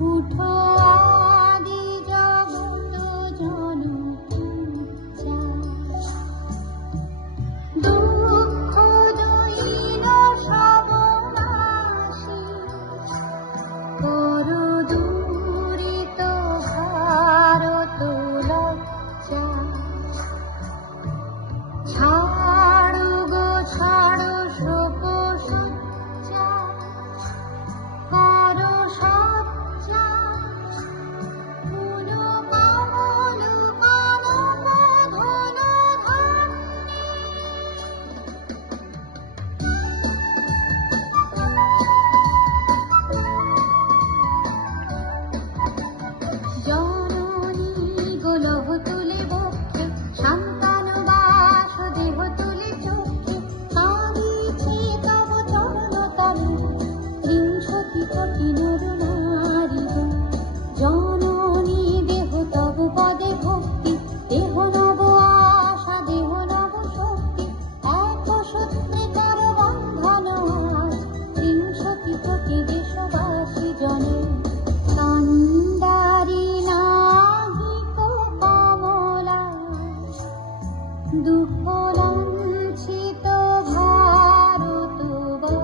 উঠো আদি জগত জনপূজা, দুঃখ দৈন সব নাশী, করো দূরিত ভারত লজ্জা। ছাড়ো গো ছাড়ো শোক সজ্জা, করো সজ্জা, পুনঃ কমল কনক ধন ধান্যে। জননী গোলহ তুলে বক্ষে, সন্তান বাস দেহ তুলে চক্ষে, কাঁদিছে তব চরণ তলে ৩০ কোটি নর নারী গো। জননী দেহ তব পদে ভক্তি, দেহ নব আশা দেহ নব শক্তি, এক সূত্রে কর বন্ধন আজ ৩০ কোটি দেশবাসী জনে। কান্দারি নাহিক কমলা, দুঃখ লাঞ্ছিত ভারতবর্ষে,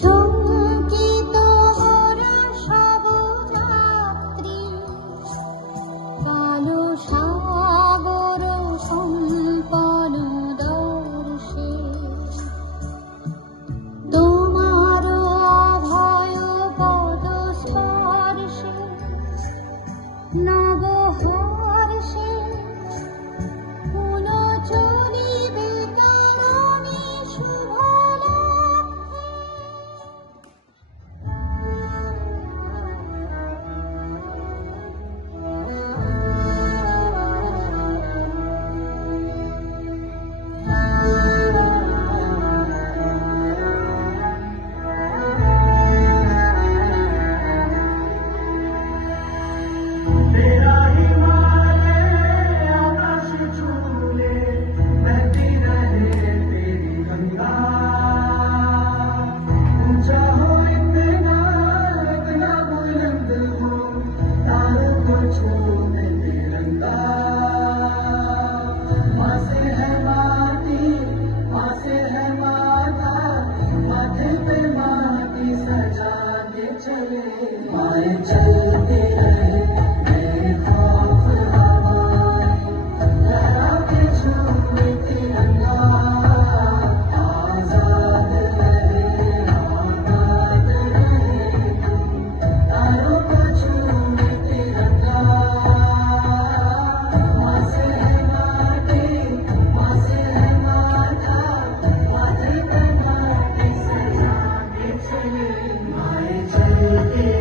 শঙ্কিত মোর সব যাত্রী, কালো সাগর সম্পন দর্শে। তোমার অভয় পদ স্পর্শে, নব হর্ষে, পুনঃ চলিবে তরণী শুভ चलते